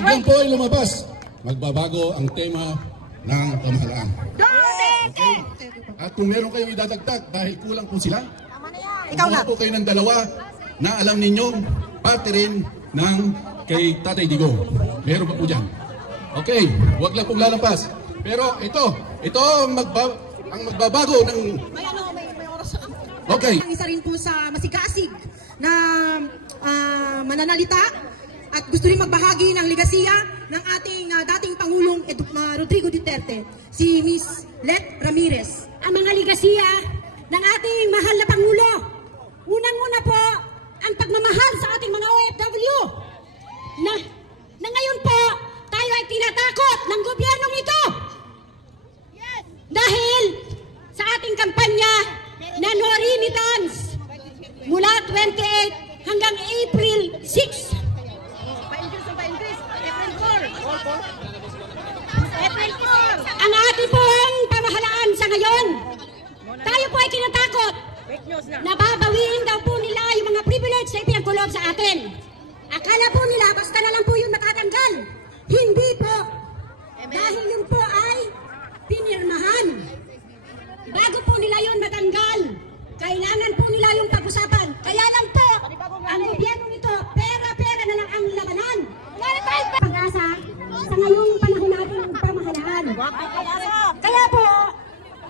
Pag yan po ay lumabas, magbabago ang tema ng pamahalaan. Okay? At kung meron kayong idadagdag dahil kulang po sila, kumuha po kayo ng dalawa na alam ninyong parte rin ng kay Tatay Digo. Meron pa po dyan. Okay, huwag lang pong lalampas. Pero ito ang magbabago ng... Okay. Isa rin po sa masigasig na mananalita at gusto rin magbahagi ng legasiya ng ating dating Pangulong Rodrigo Duterte, si Miss Let Ramirez. Ang mga legasiya ng ating mahal na Pangulo. Unang-una po, ang pagmamahal sa ating mga OFW na ngayon po tayo ay tinatakot ng gobyernong ito. Dahil sa ating kampanya na no remittance mula 28 hanggang April 6. Ang ating pong pamahalaan sa ngayon, tayo po ay tinatakot na babawiin daw po nila yung mga privilege na ipinagkulob sa atin. Akala po nila basta na lang po yun matatanggal. Hindi po. Dahil yun po ay pinirmahan. Bago po nila yun matanggal, kailangan po nila yung pag-usapan. Kaya lang po, ang gobyerno nito, pera-pera na lang ang labanan. Pag-asa sa ngayong panahon natin ng pamahalaan. Kaya po,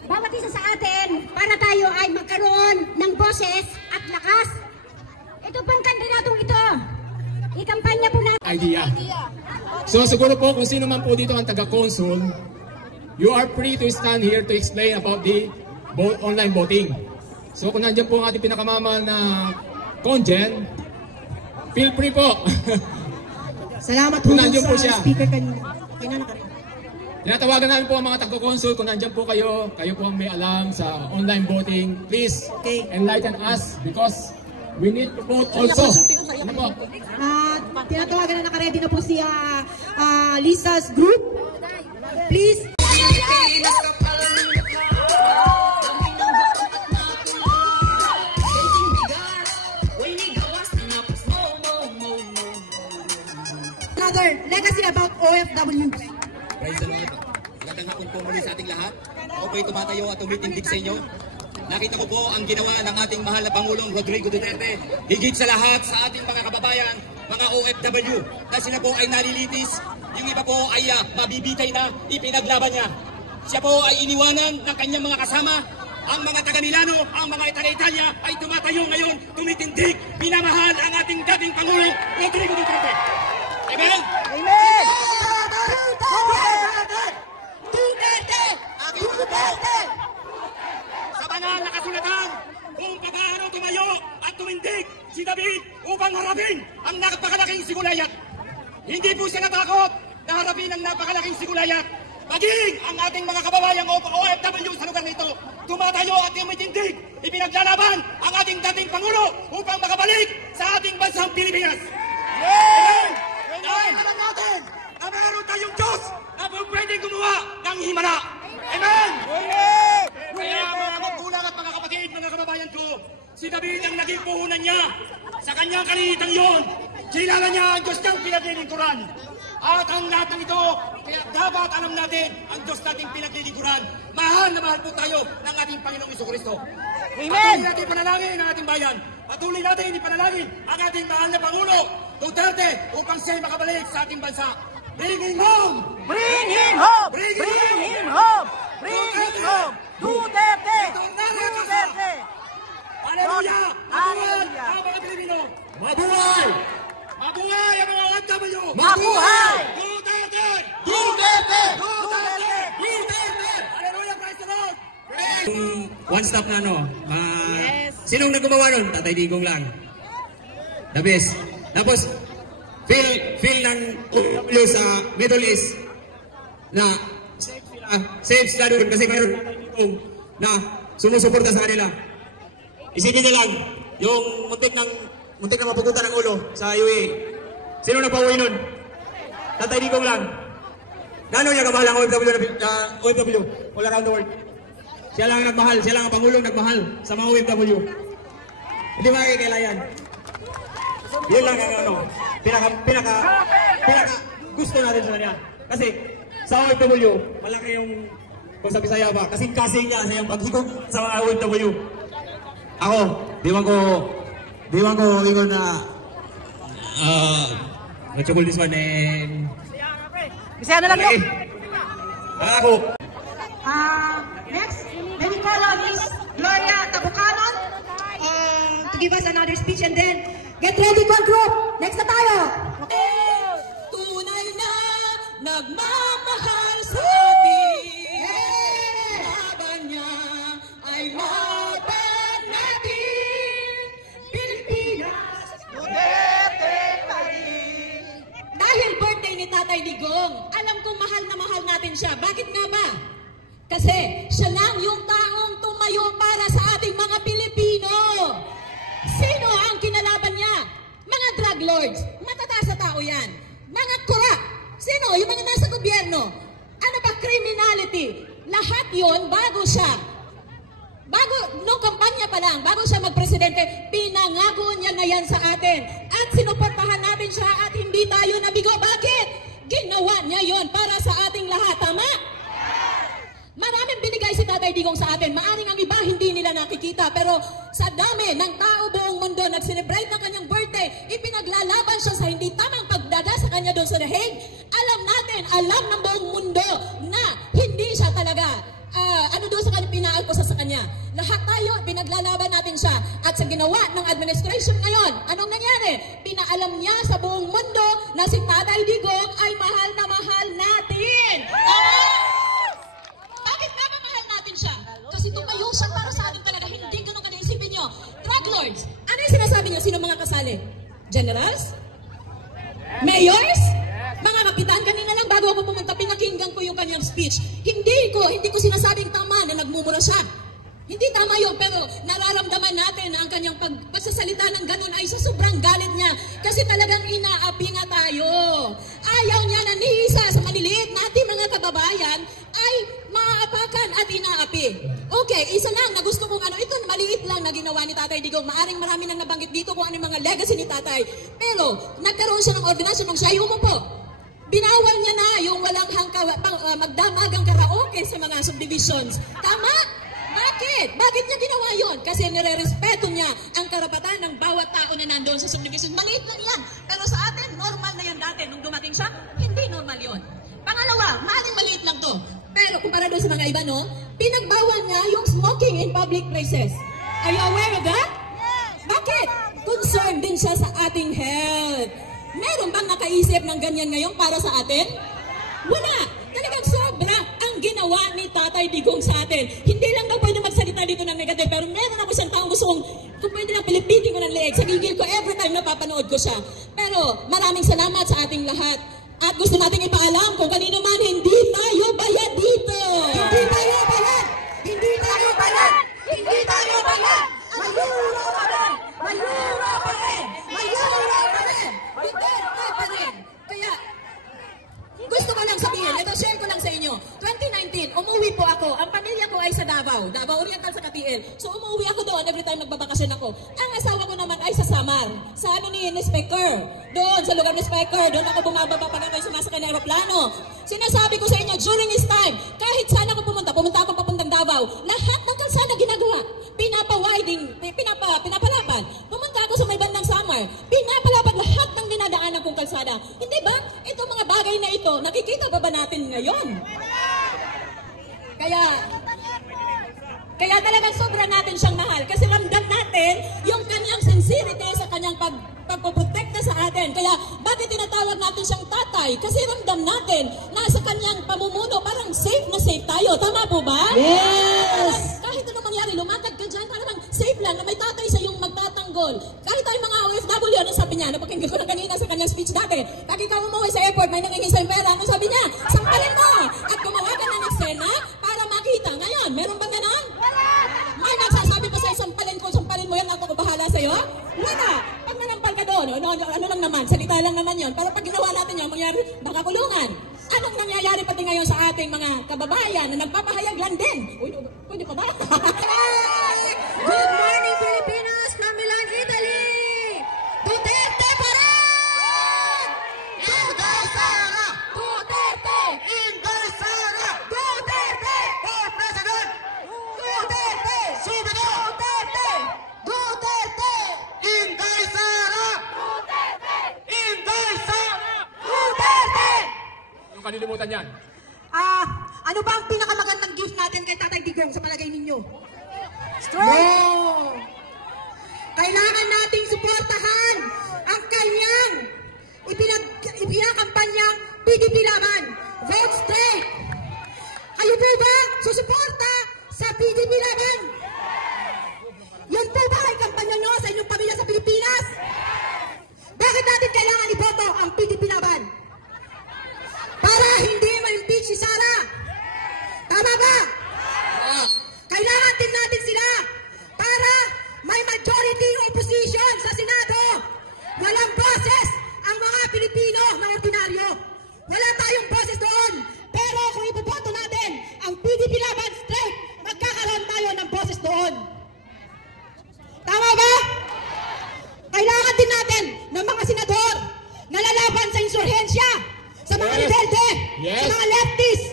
bawat isa sa atin, para tayo ay magkaroon ng boses at lakas. Ito pong kandidatong ito, ikampanya po natin. Idea. So siguro po kung sino man po dito ang taga-consul, you are free to stand here to explain about the online voting. So kung nandiyan po ang ating pinakamamahal na Conjen, feel free po. Salamat po po siya. Speaker kanina. Tinatawagan namin po ang mga taga-consul, kung nandiyan po kayo po ang may alam sa online voting, please enlighten us because we need to vote also. Ano po? Tinatawagan na nakaredy na po si Lisa's group. Please. Another legacy about OFWs. Praise the Lord. Magandang hapon po muli sa ating lahat. Ako po'y tumatayo at tumitindig sa inyo. Nakita ko po ang ginawa ng ating mahal na Pangulong Rodrigo Duterte. Higit sa lahat sa ating mga kababayan, mga OFW, na sila po ay nalilitis. Yung iba po ay mabibitay na ipinaglaban niya. Siya po ay iniwanan ng kanyang mga kasama. Ang mga taga-Milano, ang mga taga-Italia ay tumatayo ngayon, tumitindig, pinamahal ang ating dating Pangulong Rodrigo Duterte. Amen? Amen! Duterte! Duterte! Sa banal na kasulatan, kung paano tumayo at tumindig si David upang harapin ang napakalaking sigulayat. Hindi po siya natakot na harapin ang napakalaking sigulayat. Maging ang ating mga kababayang OFW sa lugar nito, tumatayo at tumitindig, ipinaglalaban ang ating dating Pangulo upang makabalik sa ating bansang Pilipinas. Amen! Dahil alam natin na meron tayong Diyos na pwedeng gumawa ng himala. Amen! Kaya mga magulang at mga kapatid, mga kababayan ko, si David ang naging puhunan niya sa kanyang kalihitang yon. Kilala niya ang Diyos niyang pinaglilingkuran. At ang lahat ng ito, kaya dapat alam natin ang Diyos nating pinaglilingkuran. Mahal na mahal po tayo ng ating Panginoong Jesucristo. Patuloy natin panalangin ang ating bayan. Patuloy natin ipanalangin ang ating mahal na Pangulo Duterte upang siya'y makabalik sa ating bansa. Bring him home! Bring him home! Bring him home! Bring him home! Duterte! Duterte! Hallelujah! Mabuhay ang mga Pilipino! Mabuhay! Mabuhay ang mga OFW! Mabuhay! Duterte! Duterte! Duterte! Duterte! Hallelujah! Praise the Lord! One stop na Sinong naggumawa nun? Tatay Digong lang. The best. Tapos, feel ng OFW sa Middle East na safe sila doon kasi mayroon na sumusuporta sa kanila. Isipin nyo lang, yung muntik na mapugutan ng ulo sa UAE. Sino nagpauwi nun? Tatay Digong lang. Gano'n niya kamahal ang OFW all around the world? Siya lang ang nagmahal, siya lang ang Pangulong nagmahal sa mga OFW. Hindi makikailayan. Yun lang ang pinaka gusto natin sa kanya. Kasi sa OFW, malaki yung kung sa Bisaya ba, kasi niya sa yung paghigog sa OFW. Ako, diwan ko ingon na what you call this one Bisaya na lang yun. Ako. Next, may we call on Miss Gloria Tabucanon to give us another speech and then get ready for group. Next na tayo. Tunay na nagmamahal sa atin. Laban niya ay laban natin. Pilipinas, Duterte pa rin. Dahil birthday ni Tatay Digong, alam kong mahal na mahal natin siya. Bakit nga ba? Kasi siya lang yung taong tumayo para sa ating mga Pilipino. Sino ang kinalaban niya? Mga drug lords. Matataas na tao yan. Mga corrupt. Sino? Yung mga nasa gobyerno. Ano ba? Criminality. Lahat yon bago siya. Nung kampanya pa lang, bago siya magpresidente, pinangako niya na yan sa atin. At sinuportahan natin siya at hindi tayo nabigo. Bakit? Ginawa niya yon para sa ating lahat. Tama? Maraming binigay si Tatay Digong sa atin. Maaring ang iba hindi nila nakikita. Pero sa dami ng tao buong mundo nag-celebrate ng kanyang birthday, ipinaglalaban siya sa hindi tamang pagdada sa kanya doon sa The Hague. Alam natin, alam ng buong mundo na hindi siya talaga doon sa kanya, pinaalposa sa kanya. Lahat tayo, pinaglalaban natin siya. At sa ginawa ng administration ngayon, anong nangyari? Pinaalam niya sa buong mundo na si Tatay Digong ay mahal na mahal natin. Bakit nga ba mahal natin siya? Kasi tumayo siya para sa atin talaga. Hindi ganun ka naisipin nyo. Drug lords. Ano yung sinasabi nyo? Sino mga kasali? Generals? Mayors? Mga kapitan, kanina lang bago ako pumunta, pinakinggan ko yung kanyang speech. Hindi ko sinasabing tama na nagmumura siya. Hindi tama yun, pero nararamdaman natin na ang kanyang pagsasalita ng ganun ay sa sobrang galit niya. Kasi talagang inaapi nga tayo. Ayaw niya na ni isa sa maliliit natin mga kababayan ay maaapakan at inaapi. Okay, isa lang na gusto kong ito maliit lang na ginawa ni Tatay Digong. Maaring marami nang nabanggit dito kung ano yung mga legacy ni Tatay. Pero nagkaroon siya ng ordinasyon nung siya umupo. Binawal niya na yung walang magdamagang karaoke sa mga subdivisions. Tama? Bakit? Bakit niya ginawa yun? Kasi nire-respeto niya ang karapatan ng bawat tao na nandoon sa subdivision. Maliit lang yan. Pero sa atin, normal na yan dati. Nung dumating siya, hindi normal yun. Pangalawa, maaaring maliit lang to. Pero kumpara doon sa mga iba, no? Pinagbawal niya yung smoking in public places. Are you aware of that? Bakit? Concerned din siya sa ating health. Meron bang nakaisip ng ganyan ngayon para sa atin? Wala. Talagang sobra ang ginawa ni Tatay Digong sa atin. Hindi lang daw pwede magsalita dito ng negative, pero meron ako siyang taong gusto kung pwede lang pilipitin ko ng leeg. Sa gigil ko every time na papanood ko siya. Pero maraming salamat sa ating lahat. At gusto nating ipaalam kung kanino man hindi tayo bayad dito. Hindi tayo bayad! Hindi tayo bayad! Hindi tayo bayad! Mayuro pa rin! Mayuro pa rin! Mayuro pa rin! Duterte pa rin! Kaya, gusto ko lang sabihin, share ko lang sa inyo. 2019, umuwi po ako. Ang pamilya ko ay sa Davao Oriental sa Katiil. So umuwi ako doon every time nagbabakasyon ako. Ang asawa ko naman ay sa Samar. Sa ni Speaker. Doon, sa lugar ni Speaker. Doon ako bumababa pag ako sumasakay ng aeroplano. Sinasabi ko sa inyo, during this time, kahit saan ako pumunta ako papuntang Davao, lahat ng kalsada ginagawa. Pinapa-widening, pinapalapad. Pumunta ako sa may bandang Samar. Pinapalapad lahat ng dinadaanan kong kalsada. Hindi ba? Ito mga bagay na ito, nakikita ba natin ngayon? Kaya talagang sobra natin siyang mahal. Kasi ramdam natin yung kanyang sincerity sa kanyang pagpoprotekta sa atin. Kaya bakit tinatawag natin siyang tatay? Kasi ramdam natin na sa kanyang pamumuno parang safe na safe tayo. Tama po ba? Yes! Kahit ano mangyari, lumakad ka dyan, parang safe lang na may tatay sa iyong magtatanggol. Kahit tayo mga OFW, ano sabi niya? Napakinggan ko na kanina sa kanyang speech dati. Pag ikaw umuwi sa airport, may nangingin sa pera. Ano sabi niya? Sampalin mo! At gumawa ka ng eksena para makita. Ngayon, meron bang ganon? May nagsasabi pa sa'yo, sampalin mo yan, ako bahala sa'yo? Wala! Pag nanampal ka doon, ano lang naman, salita lang naman yan. Pero pag ginawa natin yun, mangyari, baka kulungan. Anong nangyayari pati ngayon sa ating mga kababayan na nagpapahayag lang din? Uy, pwede pa ba? Good morning, Pilipinas! From Milan, Italy! Duterte pa rin! Duterte! malilimutan yan. Ano ba ang pinakamagandang gift natin kay Tatay Digong sa palagay ninyo? No! Kailangan nating suportahan ang kanyang ipinakampanyang PDP laban. Vote straight! Kayo po ba susuporta sa PDP laban? Yan po ba ay kampanya nyo sa inyong pamilya sa Pilipinas? Bakit natin kailangan iboto ang PDP laban? Para hindi ma-impeach si Sara. Tama ba? Kailangan din natin sila para may majority opposition sa Senado. Walang boses ang mga Pilipino na ordinaryo. Wala tayong boses doon. Pero kung iboboto natin ang PDP laban straight, magkakaroon tayo ng boses doon. Tama ba? Kailangan din natin ng mga senador na lalaban sa insurhensya, sa mga rebelde, sa mga leftists.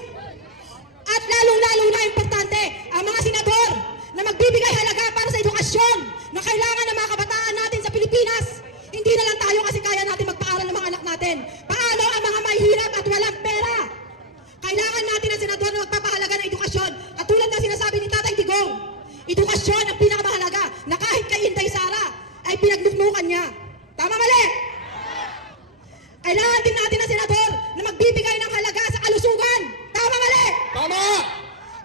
At lalong-lalo na importante, ang mga senador na magbibigay halaga para sa edukasyon na kailangan ng mga kabataan natin sa Pilipinas. Hindi na lang tayo kasi kaya natin magpaaral ng mga anak natin. Paano ang mga mahihirap at walang pera? Kailangan natin ang senador na magpapahalaga ng edukasyon. Katulad ng sinasabi ni Tatay Digong, edukasyon ang pinakamahalaga na kahit kay Inday Sara ay pinagnuknukan niya. Tama mali? Kailangan din natin ang senador na magbibigay ng halaga sa kalusugan. Tama mali? Tama!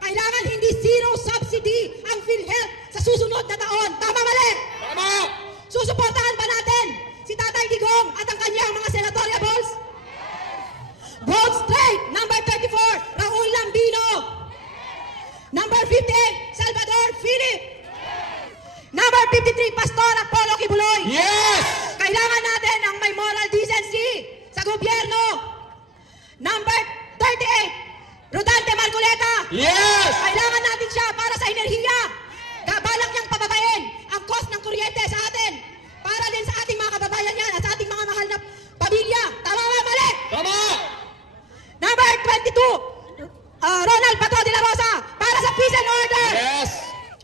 Kailangan hindi zero subsidy ang PhilHealth sa susunod na taon. Tama mali? Tama! Susuportahan ba natin si Tatay Digong at ang kanyang mga senatoriables? Vote straight! Number 34, Raul Lambino. Number 58, Salvador Philip. Number 53, Pastor Apollo Kibuloy. Yes! Kailangan natin ang may moral decency sa gobyerno. Number 38, Rodante Marcoleta. Yes! Kailangan natin siya para sa enerhiya. Balak niyang pababain ang cost ng kuryente sa atin para din sa ating mga kababayan yan at sa ating mga mahal na pamilya. Tama ba? Mali? Tama! Number 22, Ronald Bato de la Rosa para sa peace and order. Yes!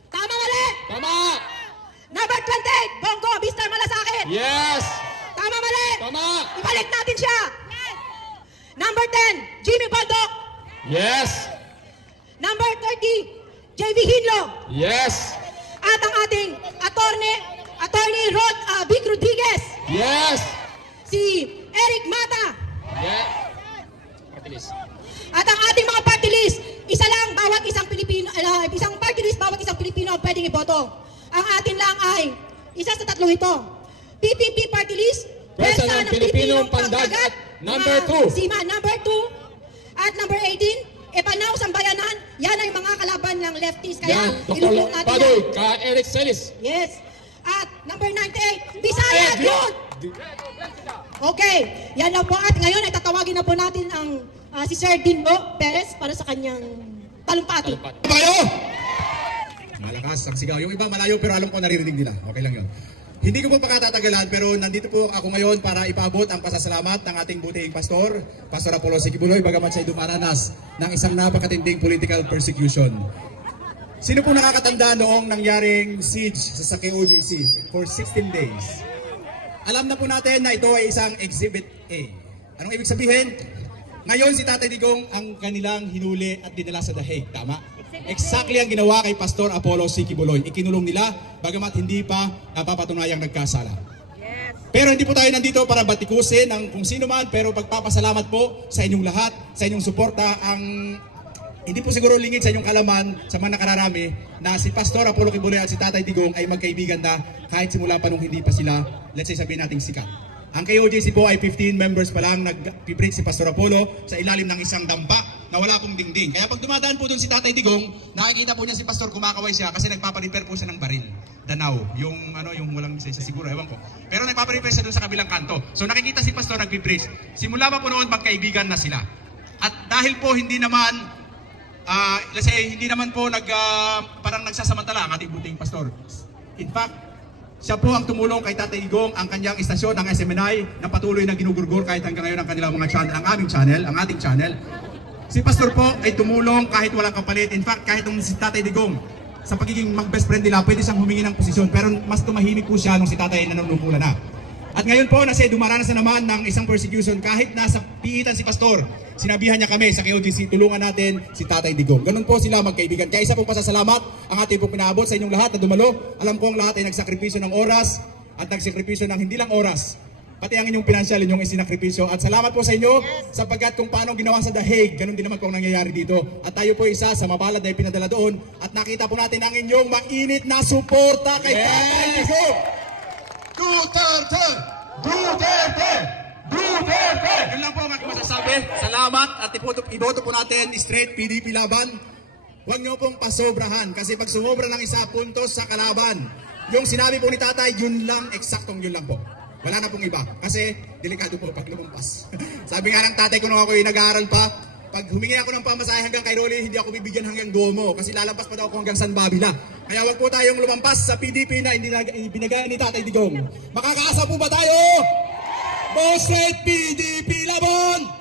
Tama mali? Tama! Number 28, Bongo Mr. Malasakit. Yes! Tama mali? Tama! Ibalik natin siya. Number 10, Jimmy Baldok. Yes! Number 30, JV Hinlo. Yes! At ang ating attorney Vic Rodriguez. Yes! Si Eric Mata. Yes! Party list. At ang ating mga party list, isa lang bawat isang Pilipino, isang party list bawat isang Pilipino ang pwedeng iboto. Ang atin lang ay isa sa tatlong ito. PPP party list, Pwersa ng Pilipinong Pandagat, number 2. Sima, number 2. At number 18, Epanaw Sambayanan, yan ay mga kalaban ng lefties. Kaya Yan, ilulong natin Padoy, yan. ka Eric Celis. Yes. At number 98, Bisaya Youth. Okay, yan lang po. At ngayon ay tatawagin na po natin ang si Sir Dinbo Perez para sa kanyang talumpati. Tayo! Malakas ang sigaw. Yung iba malayo pero alam ko naririnig nila. Okay lang yun. Hindi ko po pagkatatagalan pero nandito po ako ngayon para ipaabot ang pasasalamat ng ating butihing pastor, Pastor Apollo Kibuloy, bagamat siya dumaranas ng isang napakatinding political persecution. Sino po nakakatanda noong nangyaring siege sa KOJC for 16 days? Alam na po natin na ito ay isang Exhibit A. Anong ibig sabihin? Ngayon si Tatay Digong ang kanilang hinuli at dinala sa The Hague. Tama? Exactly ang ginawa kay Pastor Apollo Kibuloy. Ikinulong nila bagamat hindi pa napapatunayang nagkasala. Pero hindi po tayo nandito para batikusin ng kung sino man, pero pagpapasalamat po sa inyong lahat, sa inyong suporta. Hindi po siguro lingid sa inyong kalaman sa mga nakararami na si Pastor Apollo Kibuloy at si Tatay Digong ay magkaibigan na kahit simula pa nung hindi pa sila, let's say sabihin nating sikat. Ang KOJC po ay 15 members pa lang nag-preach si Pastor Apollo sa ilalim ng isang dampa na wala pong dingding. Kaya pag dumadaan po doon si Tatay Digong, nakikita po niya si Pastor kumakaway siya kasi nagpapariper po siya ng baril. Danaw, yung walang lisensya siguro, ewan ko. Pero nagpapariper siya doon sa kabilang kanto. So nakikita si Pastor nag-preach. Simula pa po noon magkaibigan na sila. At dahil po hindi naman hindi naman po parang nagsasamantala ang ating buting pastor. In fact, siya po ang tumulong kay Tatay Digong, ang kanyang istasyon, ang SMNI, na patuloy na ginugurgur kahit hanggang ngayon ang kanilang mga channel, ang aming channel, ang ating channel. Si Pastor po ay tumulong kahit walang kapalit. In fact, kahit nung si Tatay Digong, sa pagiging mag-best friend nila, pwede siyang humingi ng posisyon. Pero mas tumahimik po siya nung si Tatay nanunungkulan na. At ngayon po, dumaranas na naman ng isang persecution kahit nasa piitan si Pastor. Sinabihan niya kami sa KOGC, tulungan natin si Tatay Digong. Ganun po sila magkaibigan. Kaya isa pong pasasalamat ang ating pong pinaabot sa inyong lahat na dumalo. Alam ko ang lahat ay nagsakripisyo ng oras at nagsakripisyo ng hindi lang oras. Pati ang inyong pinansyal, inyong isinakripisyo. At salamat po sa inyo sapagkat kung paano ginawa sa The Hague, ganun din naman po ang nangyayari dito. At tayo po isa sa mabalad na ipinadala doon. At nakita po natin ang inyong mainit na suporta kay Tatay Digong. Duterte! Duterte! Duterte! Yun lang po ang aking masasabi. Salamat at iboto po natin straight PDP laban. Huwag niyo pong pasobrahan kasi pag sumobra ng isa puntos sa kalaban, yung sinabi po ni Tatay, yun lang, eksaktong yun lang po. Wala na pong iba kasi delikado po pag lumampas. Sabi nga ng tatay ko nung ako nag-aaral pa, pag humingi ako ng pamasahe hanggang kay Rolly, hindi ako bibigyan hanggang Duomo kasi lalabas pa daw ako hanggang San Babila. Kaya wag po tayong lumampas sa PDP na binigay ni Tatay Digong. Makakaasa po ba tayo? Go straight PDP laban!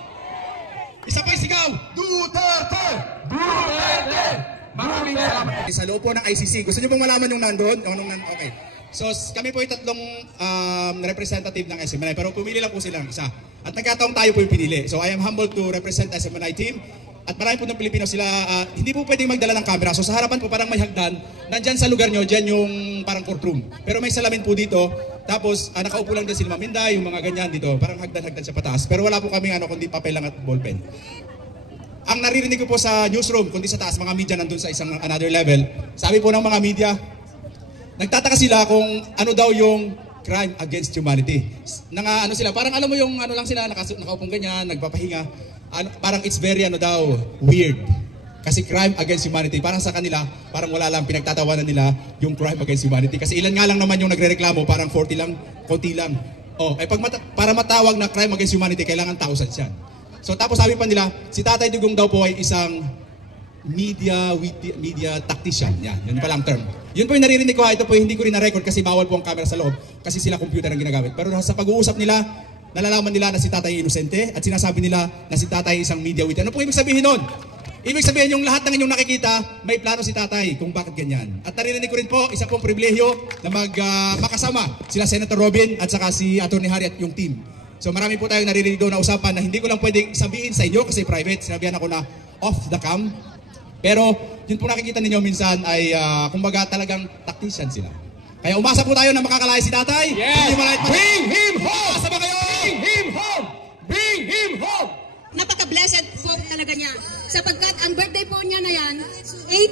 Isa pa sigaw! Duterte! Duterte! Maraming salamat. Sa loob po ng ICC, gusto niyo pong malaman yung nandun? Okay. So kami po ay tatlong representative ng SMNI pero pumili lang po silang isa. At nagkataong tayo po yung pinili. So I am humbled to represent SMNI team. At marami po ng Pilipino sila, hindi po pwedeng magdala ng camera. So sa harapan po parang may hagdan. Nandyan sa lugar nyo, dyan yung parang courtroom. Pero may salamin po dito. Tapos nakaupo lang din si Maminda, yung mga ganyan dito. Parang hagdan-hagdan sa pataas. Pero wala po kaming kundi papel lang at ballpen. Ang naririnig ko po sa newsroom, kundi sa taas, mga media nandun sa isang another level. Sabi po ng mga media, nagtataka sila kung ano daw yung crime against humanity. Sila, parang alam mo yung lang sila, nakaupong ganyan, nagpapahinga. Parang it's very weird. Kasi crime against humanity, parang sa kanila, parang wala lang, pinagtatawanan nila yung crime against humanity. Kasi ilan nga lang naman yung nagrereklamo, parang 40 lang, konti lang. Para matawag na crime against humanity, kailangan thousands yan. So tapos sabi pa nila, si Tatay Digong daw po ay isang media tactician. Yun pa lang term. Yun po yung naririnig ko, ito po hindi ko rin na-record kasi bawal po ang camera sa loob kasi sila computer ang ginagamit. Pero sa pag-uusap nila, nalalaman nila na si Tatay inosente at sinasabi nila na si Tatay isang media witty. Ano po ibig sabihin nun? Ibig sabihin yung lahat ng inyong nakikita, may plano si Tatay kung bakit ganyan. At naririnig ko rin po, isa pong pribilehyo na makasama sila Senator Robin at saka si Atty. Harry at yung team. So marami po tayong naririnig doon na usapan na hindi ko lang pwedeng sabihin sa inyo kasi private. Sinabihan ako na off the cam. Pero yun po nakikita ninyo minsan ay kumbaga talagang tactician sila. Kaya umasa po tayo na makakalaya si Tatay. Yes! Bring him home! Umasa ba kayo? Bring him home! Bring him home! Napaka-blessed po talaga niya. Sapagkat ang birthday po niya na yan,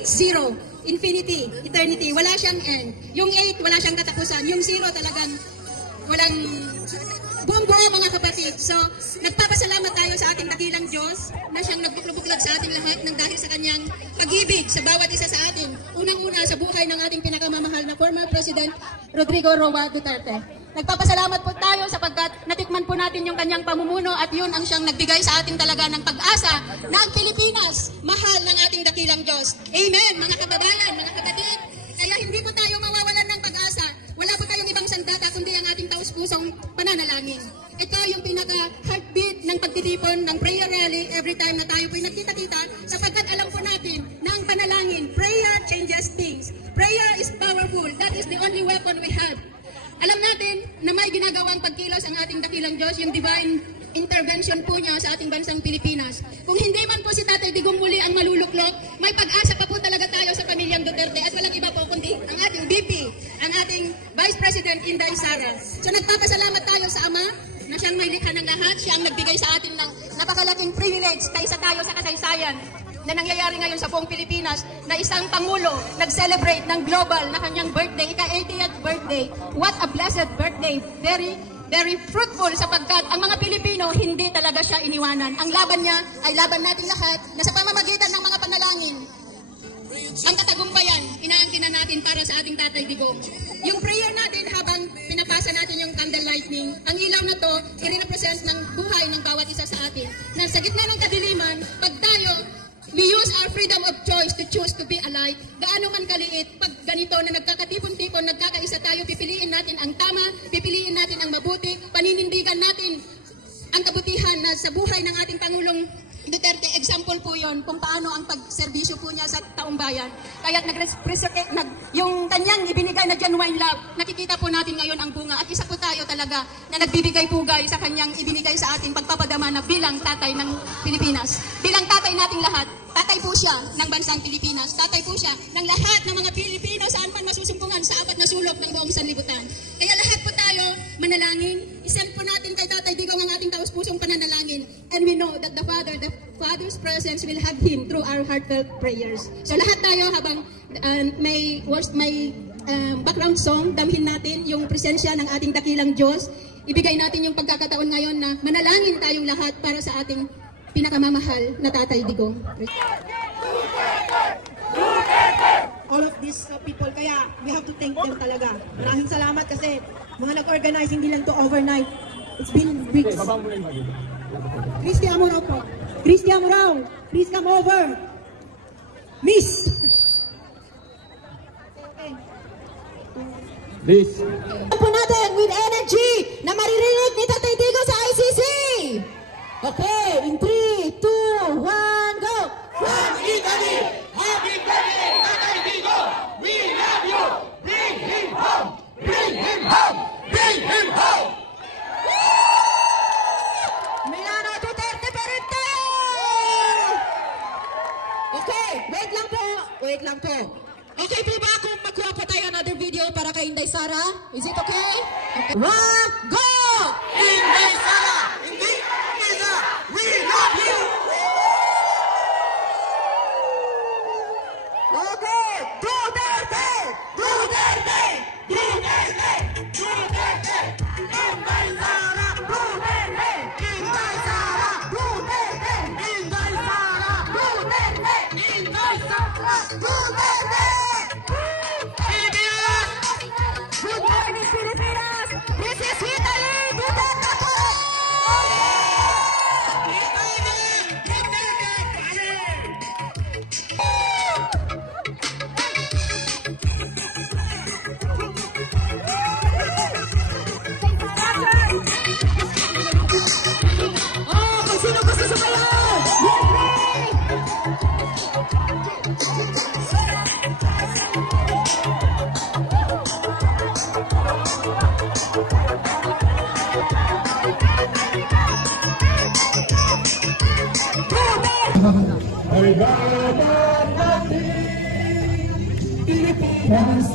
8-0, infinity, eternity. Wala siyang end. Yung 8, wala siyang katapusan. Yung 0 talagang walang buong-buo mga kapatid. So, nagpapasalamat tayo sa ating dakilang Diyos na siyang nagbuklubuklag sa ating lahat ng dahil sa kanyang pag-ibig sa bawat isa sa atin. Unang-una sa buhay ng ating pinakamamahal na former President Rodrigo Roa Duterte. Nagpapasalamat po tayo sapagkat natikman po natin yung kanyang pamumuno at yun ang siyang nagbigay sa ating talaga ng pag-asa na ang Pilipinas, mahal ng ating dakilang Diyos. Amen, mga kababayan, mga kapatid. Kaya hindi po tayo mawawalan ng pag-asa. Wala po tayong ibang sandata kundi ang ating taus-pusong pananalangin. Ito yung pinaka-heartbeat ng pagtitipon ng prayer rally every time na tayo po'y nagkita-kita sapagkat alam po natin na ang panalangin, prayer changes things. Prayer is powerful. That is the only weapon we have. Alam natin na may ginagawang pagkilos ang ating dakilang Diyos, yung divine intervention po niya sa ating bansang Pilipinas. Kung hindi man po si Tatay Digong muli ang maluluklok, may pag-asa pa po talaga tayo sa pamilyang Duterte at walang iba po kundi ang ating VP, ang ating Vice President Inday Sara. So nagpapasalamat tayo sa Ama na siyang may likha ng lahat, siyang nagbigay sa atin ng napakalaking privilege kaysa tayo sa kasaysayan na nangyayari ngayon sa buong Pilipinas na isang Pangulo nag-celebrate ng global na kanyang birthday, ika-80th birthday. What a blessed birthday. Very fruitful sapagkat ang mga Pilipino hindi talaga siya iniwanan. Ang laban niya ay laban natin lahat na sa pamamagitan ng mga panalangin. Ang katagumpayan, inaangkin na natin para sa ating Tatay Digong. Yung prayer natin habang pinapasa natin yung candle lightning, ang ilaw na to, i-represent ng buhay ng bawat isa sa atin. Na sa gitna ng kadiliman, pag tayo we use our freedom of choice to choose to be alive. Gaano man kaliit, pag ganito na nagkakatipon-tipon, nagkakaisa tayo, pipiliin natin ang tama, pipiliin natin ang mabuti, paninindigan natin ang kabutihan na sa buhay ng ating Pangulong Duterte. Example po yon kung paano ang pagserbisyo po niya sa taong bayan. Kaya't yung kanyang ibinigay nagbibigay na genuine love. Nakikita po natin ngayon ang bunga at isa po tayo talaga na nagbibigay pugay sa kanyang ibinigay sa ating pagpapadama na bilang tatay ng Pilipinas. Bilang tatay nating lahat, tatay po siya ng bansang Pilipinas. Tatay po siya ng lahat ng mga Pilipino saan man masusumpungan sa 4 na sulok ng buong sanlibutan. Kaya lahat po tayo manalangin. Isend po natin kay Tatay Digong ang ating taus-pusong pananalangin. And we know that the Father's presence will have him through our heartfelt prayers. So lahat tayo habang may background song, damhin natin yung presensya ng ating dakilang Diyos. Ibigay natin yung pagkakataon ngayon na manalangin tayong lahat para sa ating pinakamamahal na Tatay Digong. All of these people, kaya we have to thank them talaga. Maraming salamat kasi mga nag-organize, hindi lang to overnight. It's been weeks. Christy Amorao po. Christy Amorao, please come over. Miss! Please. Po natin with energy na maririnig ni Tatay Digo sa ICC. Okay, in 3, 2, 1, go! From Italy, happy birthday, Tatay Digo! We love you! Bring him home! Bring him home! Bring him home! Milano Duterte Parente! Okay, wait lang po. Okay po ba kung magkuha po tayo another video para kay Inday Sara? Is it okay? Okay. 1, go! Inday Sara! Hindi! Isa! We love you! Okay, Duterte! Duterte! Duterte! Duterte! Inday Sara! Duterte! Inday Sara! Duterte! Inday Sara! Duterte! Inday Sara! Duterte! Pilipinas! Good morning, Pilipinas! This is Italy! Duterte po! Oh, kung sino gusto sumayaw! Pilipinas,